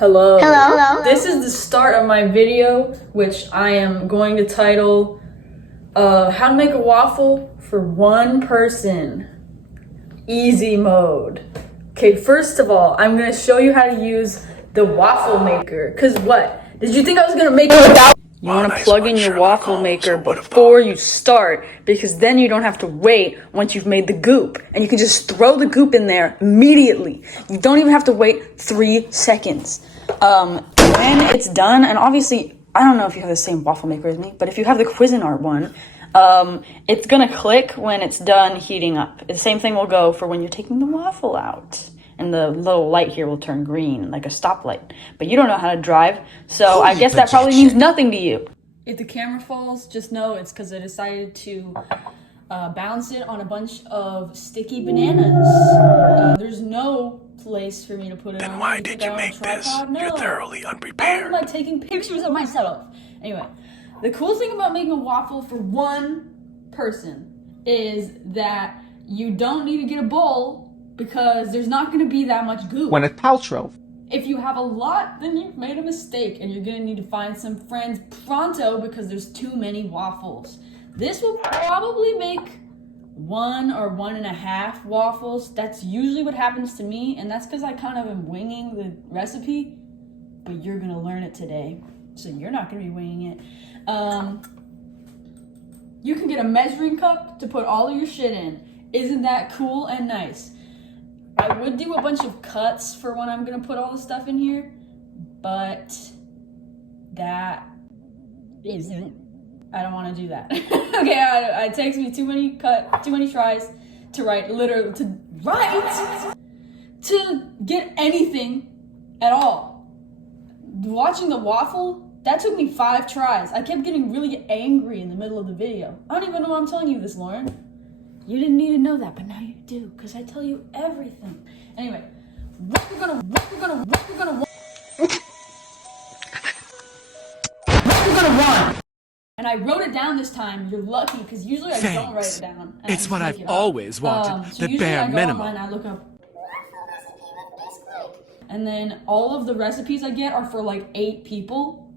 Hello. Hello. This is the start of my video, which I am going to title How to Make a Waffle for One Person. Easy mode. Okay, first of all, I'm going to show you how to use the waffle maker. Because what? Did you think I was going to make it without? You want to plug in your waffle maker before you start, because then you don't have to wait once you've made the goop. And you can just throw the goop in there immediately. You don't even have to wait 3 seconds. When it's done, and obviously, I don't know if you have the same waffle maker as me, but if you have the Cuisinart one, it's gonna click when it's done heating up. The same thing will go for when you're taking the waffle out. And the little light here will turn green, like a stoplight. But you don't know how to drive, so I guess that probably means nothing to you. If the camera falls, just know it's because I decided to balance it on a bunch of sticky bananas. There's no place for me to put it on. Then why did you make this? No. You're thoroughly unprepared. Why am I taking pictures of myself? Anyway, the cool thing about making a waffle for one person is that you don't need to get a bowl, because there's not going to be that much goop. When it's paltrow. If you have a lot, then you've made a mistake, and you're going to need to find some friends pronto because there's too many waffles. This will probably make 1 or 1.5 waffles. That's usually what happens to me, and that's because I kind of am winging the recipe, but you're going to learn it today, so you're not going to be winging it. You can get a measuring cup to put all of your shit in. Isn't that cool and nice? I would do a bunch of cuts for when I'm gonna put all the stuff in here, but that isn't. I don't want to do that. Okay, it takes me too many tries to get anything at all. Watching the waffle, that took me 5 tries. I kept getting really angry in the middle of the video. I don't even know why I'm telling you this, Lauren. You didn't need to know that, but now you do, because I tell you everything. Anyway, what we're gonna want. And I wrote it down this time. You're lucky, because usually I don't write it down. It's what I've always wanted, so the bare minimum. Online, I look up and then all of the recipes I get are for like 8 people,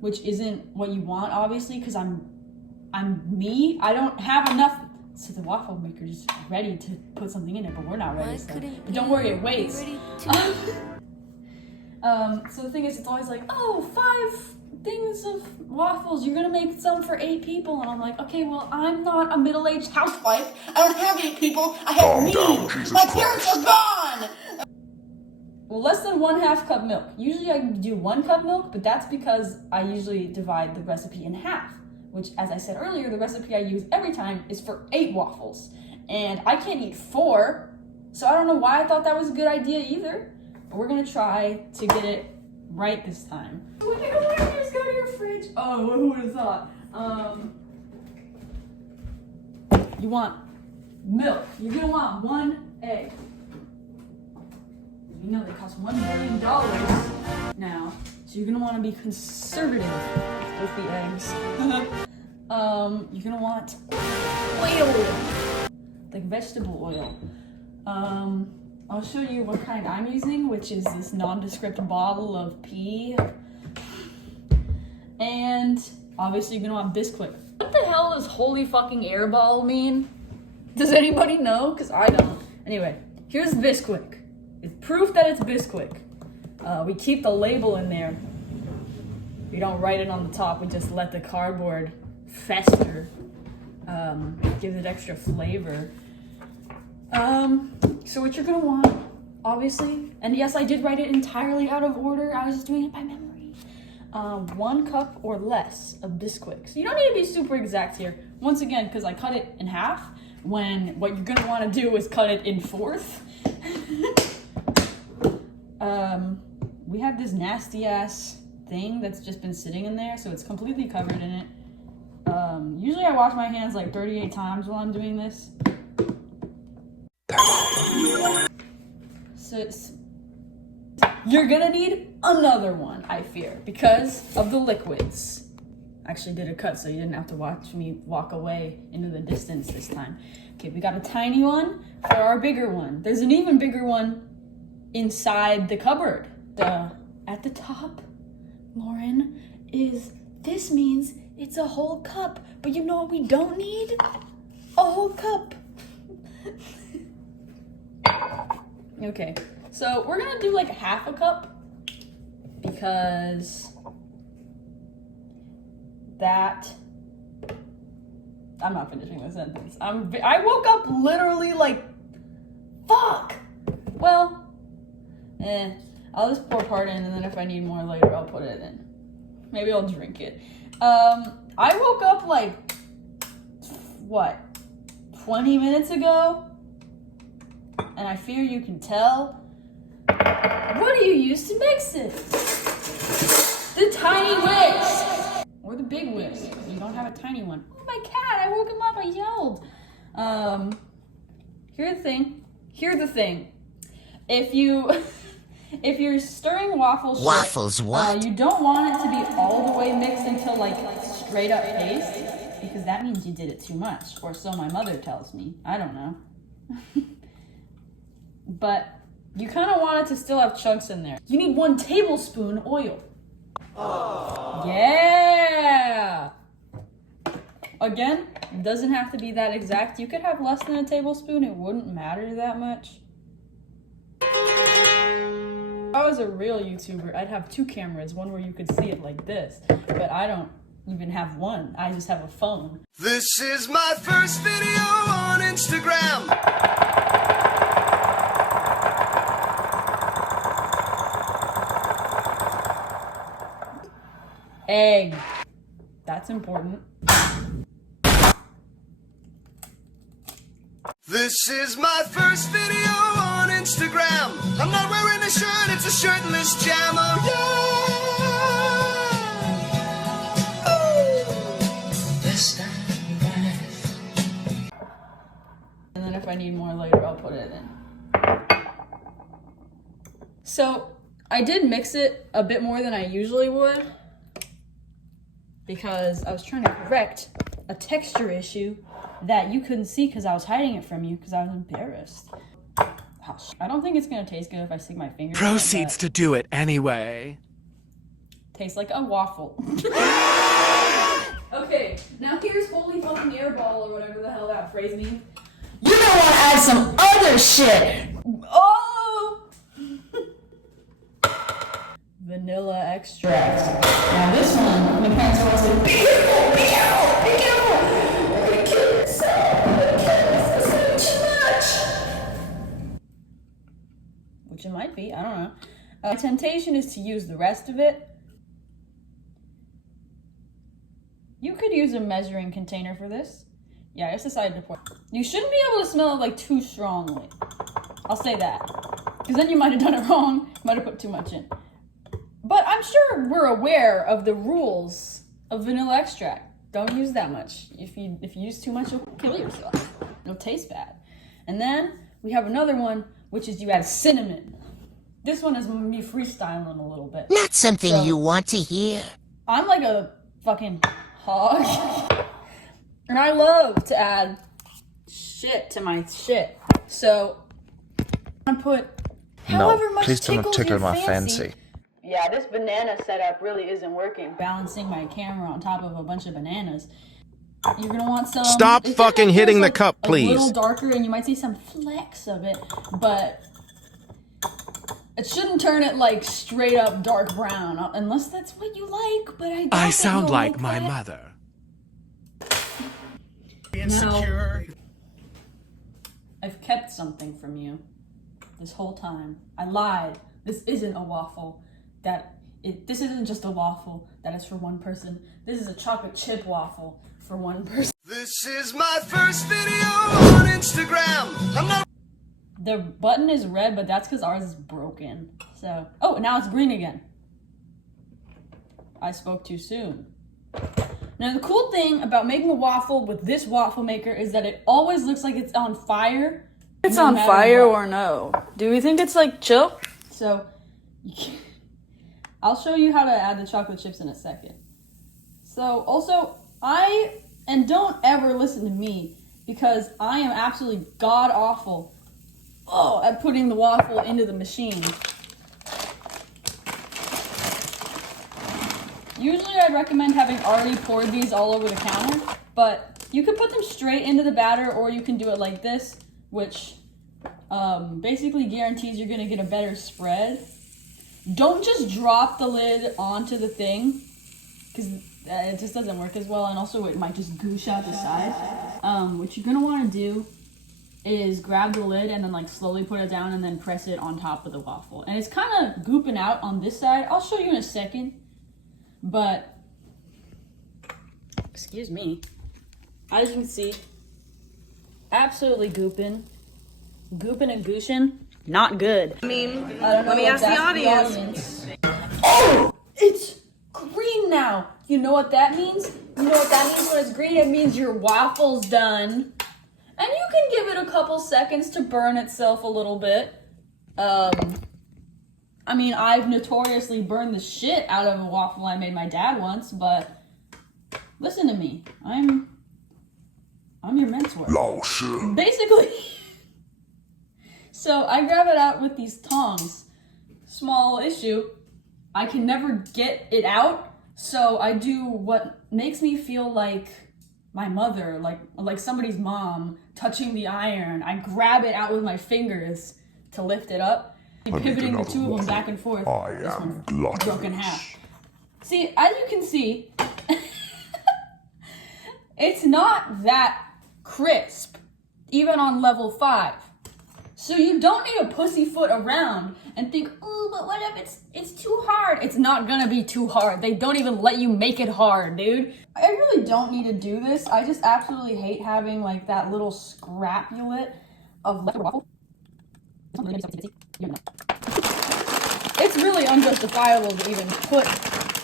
which isn't what you want, obviously, because I'm me. I don't have enough. So the waffle maker is ready to put something in it, but we're not ready. So. But don't worry, it waits. So the thing is, it's always like, oh, 5 things of waffles. You're gonna make some for 8 people, and I'm like, okay, well, I'm not a middle-aged housewife. I don't have 8 people. I have me. My parents are gone. Well, less than 1/2 cup milk. Usually I do 1 cup milk, but that's because I usually divide the recipe in half. Which, as I said earlier, the recipe I use every time is for 8 waffles. And I can't eat 4, so I don't know why I thought that was a good idea either. But we're gonna try to get it right this time. What do you want to just go to your fridge? Oh, who would have thought? You want milk. You're gonna want 1 egg. You know they cost $1 million now, so you're gonna want to be conservative with the eggs. You're gonna want oil, like vegetable oil. I'll show you what kind I'm using, which is this nondescript bottle of pea. And obviously you're gonna want Bisquick. What the hell does holy fucking airball mean? Does anybody know? Because I don't. Anyway, here's Bisquick. It's proof that it's Bisquick. We keep the label in there. We don't write it on the top, we just let the cardboard fester. It gives it extra flavor. So what you're gonna want, obviously, and yes, I did write it entirely out of order, I was just doing it by memory. 1 cup or less of Bisquick. So you don't need to be super exact here. Once again, because I cut it in half, when what you're gonna wanna do is cut it in 4th. We have this nasty ass thing that's just been sitting in there, so it's completely covered in it. Usually I wash my hands like 38 times while I'm doing this. So you're gonna need another one, I fear, because of the liquids. I actually did a cut so you didn't have to watch me walk away into the distance this time. Okay, we got a tiny one for our bigger one. There's an even bigger one inside the cupboard. at the top, Lauren, is this means it's a whole cup. But you know what we don't need? A whole cup. Okay, so we're gonna do like half a cup because I'm not finishing the sentence. I woke up literally like, fuck. Well, I'll just pour part in, and then if I need more later, I'll put it in. Maybe I'll drink it. I woke up like, what, 20 minutes ago? And I fear you can tell. What do you use to mix it? The tiny whisk! Or the big whisk. You don't have a tiny one. Oh, my cat! I woke him up. I yelled. Here's the thing. If you're stirring waffles, what? You don't want it to be all the way mixed until like straight up paste, because that means you did it too much, or so my mother tells me. I don't know. But you kind of want it to still have chunks in there. You need 1 tablespoon oil. Aww. Yeah. Again, it doesn't have to be that exact. You could have less than a tablespoon. It wouldn't matter that much. If I was a real YouTuber, I'd have 2 cameras, one where you could see it like this, but I don't even have one. I just have a phone. This is my first video on Instagram. Egg. That's important. This is my first video on Instagram. I'm not wearing a shirt, it's a shirtless jam. Oh yeah. And then if I need more later, I'll put it in. So I did mix it a bit more than I usually would, because I was trying to correct a texture issue that you couldn't see because I was hiding it from you because I was embarrassed. Gosh, I don't think it's gonna taste good if I stick my fingers in it. Proceeds to do it anyway. Tastes like a waffle. Okay, now here's holy fucking airball or whatever the hell that phrase means. You're gonna wanna add some other shit! Oh! Vanilla extract. Now this one, my parents always say, be careful, be careful, be careful! You're gonna kill yourself, you're gonna kill yourself, this is too much! Which it might be, I don't know. My temptation is to use the rest of it. You could use a measuring container for this. Yeah, I just decided to pour. You shouldn't be able to smell it like too strongly. I'll say that. Because then you might have done it wrong, might have put too much in. But I'm sure we're aware of the rules of vanilla extract. Don't use that much. If you use too much, you'll kill yourself. It'll taste bad. And then we have another one, which is you add cinnamon. This one is me freestyling a little bit. Not something you want to hear. I'm like a fucking hog. And I love to add shit to my shit. So I put however much please do not tickle my fancy. Yeah, this banana setup really isn't working. Balancing my camera on top of a bunch of bananas. You're gonna want some. Stop fucking hitting the cup, please. A little darker, and you might see some flecks of it, but it shouldn't turn it like straight up dark brown, unless that's what you like. But I sound like my mother. Insecure. I've kept something from you this whole time. I lied. This isn't a waffle. This isn't just a waffle that is for one person. This is a chocolate chip waffle for one person. This is my first video on Instagram. I'm not. The button is red, but that's because ours is broken. So, oh, now it's green again. I spoke too soon. Now, the cool thing about making a waffle with this waffle maker is that it always looks like it's on fire. It's on fire or no? Do we think it's like chill? So, I'll show you how to add the chocolate chips in a second. So, also, and don't ever listen to me, because I am absolutely god-awful at putting the waffle into the machine. Usually I'd recommend having already poured these all over the counter, but you could put them straight into the batter, or you can do it like this, which basically guarantees you're gonna get a better spread. Don't just drop the lid onto the thing, because it just doesn't work as well, and also it might just goosh out the side. What you're gonna wanna do is grab the lid and then like slowly put it down and then press it on top of the waffle. And it's kind of gooping out on this side. I'll show you in a second, but excuse me. As you can see, absolutely gooping and gooshin', not good. I mean, I don't know, let me ask the audience. Oh, it's green now. You know what that means? You know what that means when it's green? It means your waffle's done. And you can give it a couple seconds to burn itself a little bit. I mean, I've notoriously burned the shit out of a waffle I made my dad once, but listen to me. I'm your mentor. Basically. So I grab it out with these tongs. Small issue. I can never get it out, so I do what makes me feel like my mother, like somebody's mom touching the iron. I grab it out with my fingers to lift it up, pivoting the two of them back and forth. This one broke in half. See, as you can see, it's not that crisp, even on level 5. So you don't need to pussyfoot around and think, oh, but what if it's too hard? It's not gonna be too hard. They don't even let you make it hard, dude. I really don't need to do this. I just absolutely hate having like that little scrapulet of leftover waffle. It's really unjustifiable to even put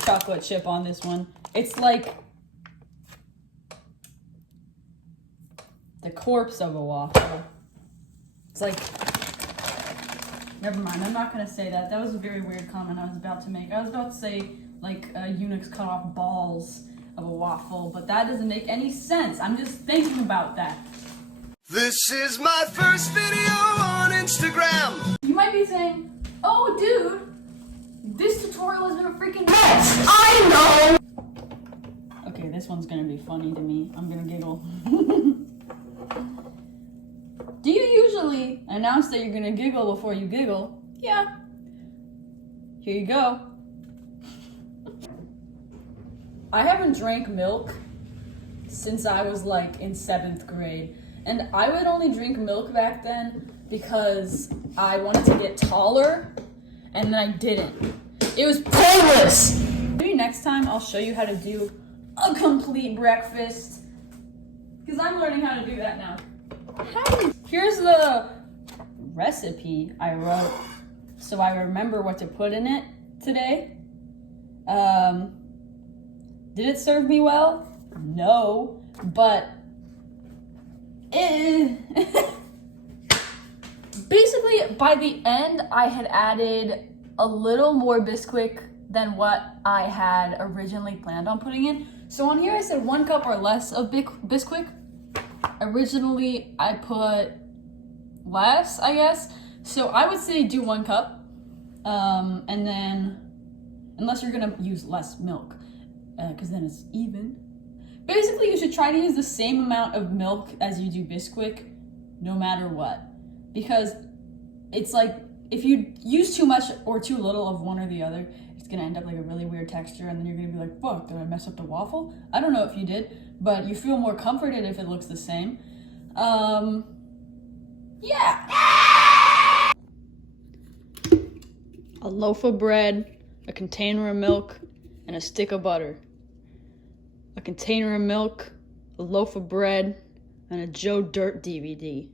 chocolate chip on this one. It's like the corpse of a waffle. It's like, never mind, I'm not gonna say that. That was a very weird comment I was about to make. I was about to say, like, eunuchs cut off balls of a waffle, but that doesn't make any sense. I'm just thinking about that. This is my first video on Instagram. You might be saying, oh, dude, this tutorial has been a freaking mess. I know! Okay, this one's gonna be funny to me. I'm gonna giggle. Do you usually announce that you're gonna giggle before you giggle? Yeah. Here you go. I haven't drank milk since I was like in 7th grade. And I would only drink milk back then because I wanted to get taller, and then I didn't. It was pointless! Maybe next time I'll show you how to do a complete breakfast, because I'm learning how to do that now. Here's the recipe I wrote so I remember what to put in it today. Did it serve me well? No, but basically by the end I had added a little more Bisquick than what I had originally planned on putting in. So on here I said 1 cup or less of Bisquick. Originally I put less, I guess. So I would say do 1 cup. And then, unless you're gonna use less milk, because then it's even. Basically, you should try to use the same amount of milk as you do Bisquick, no matter what. Because it's like, if you use too much or too little of one or the other, it's gonna end up like a really weird texture, and then you're gonna be like, fuck, did I mess up the waffle? I don't know if you did, but you feel more comforted if it looks the same. Yeah. A loaf of bread, a container of milk, and a stick of butter. A container of milk, a loaf of bread, and a Joe Dirt DVD.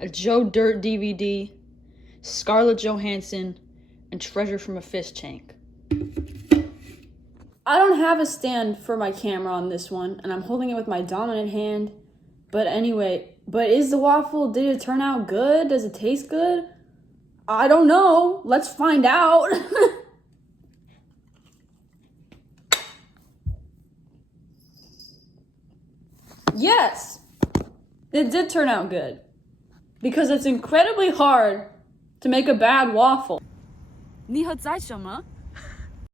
A Joe Dirt DVD, Scarlett Johansson, and Treasure from a Fish Tank. I don't have a stand for my camera on this one, and I'm holding it with my dominant hand. But anyway, is the waffle, did it turn out good? Does it taste good? I don't know. Let's find out. Yes, it did turn out good. Because it's incredibly hard to make a bad waffle. 你和在什么?